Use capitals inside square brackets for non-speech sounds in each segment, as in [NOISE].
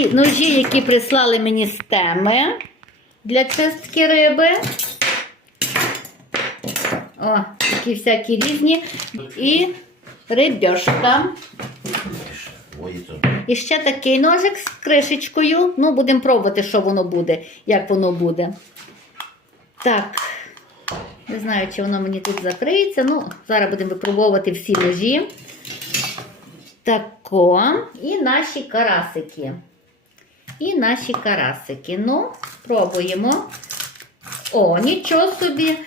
ножі, ножі, які прислали мені з теми для чистки риби. О, такі всякі різні. І то. І ще такий ножик з кришечкою. Ну, будемо пробувати, що воно буде, як воно буде. Так. Не знаю, чи воно мені тут закриється. Ну, зараз будемо випробовувати всі ножі. Тако. І наші карасики. І наші карасики. Ну, пробуємо. О, нічого собі.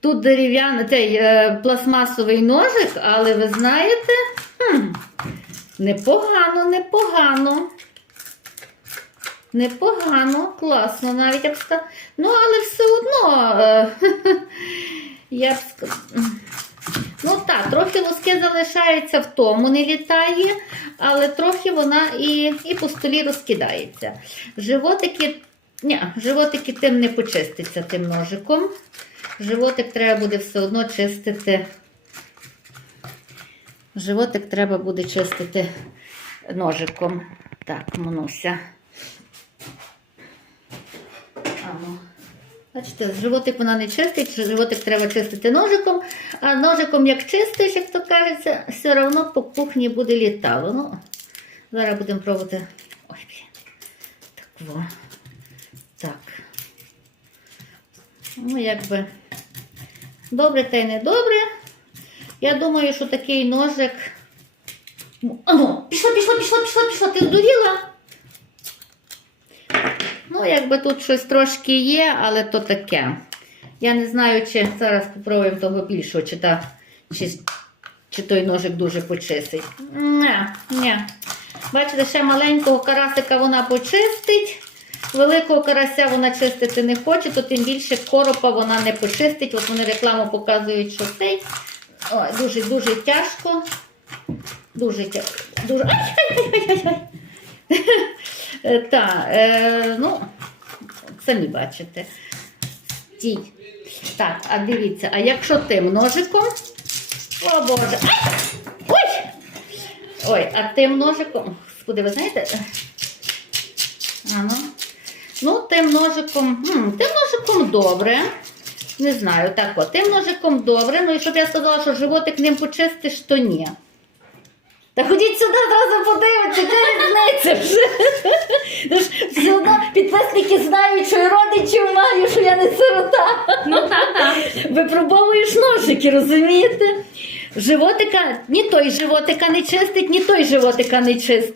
Тут дерев'яний цей е, пластмасовий ножик, але ви знаєте, хм, непогано, непогано. Непогано, класно навіть я б сказала. Ну, але все одно, е, [LAUGHS] я б сказала. Залишаються в тому, не літає, але трохи вона і, і по столі розкидається. Животики, ні, животики тим не почиститься тим ножиком. Животик треба буде все одно чистити. Животик треба буде чистити ножиком. Так, Мануся. Ану. Бачите, животик вона не чистить, животик треба чистити ножиком, а ножиком як чистиш, як то кажеться, все одно по кухні буде літало. Ну, зараз будемо пробувати. Ой. Так, во. Так. Ну, якби. Добре та й не добре. Я думаю, що такий ножик. Ну, Ану, пішла, пішла, пішла, пішла, пішла, ти здуріла? Ну, якби тут щось трошки є, але то таке. Я не знаю, чи зараз спробуємо того більшого, чи, та, чи, чи той ножик дуже почистить. Не, ні. Бачите, ще маленького карасика вона почистить. Великого карася вона чистити не хоче, то тим більше коропа вона не почистить. От вони рекламу показують, що цей. Дуже дуже тяжко. Дуже тяжко. Дуже. Ай, ай, ай, ай, ай. Так, е, ну, самі бачите. Стій. Так, а дивіться, а якщо тим ножиком. О Боже! Ай! Ой! Ой, а тим ножиком. Господи, ви знаєте? Ага. Ну, тим ножиком. М, тим ножиком добре. Не знаю, так от, тим ножиком добре. Ну і щоб я сказала, що животик ним почистиш, то ні. Та ходіть сюди, одразу подивитися, яка різниця вже. Тож все одно підписники знають, що і родичів маю, що я не сирота. Ну так, так. Випробовуєш ножики, розумієте? Животика, ні той животика не чистить, ні той животика не чистить.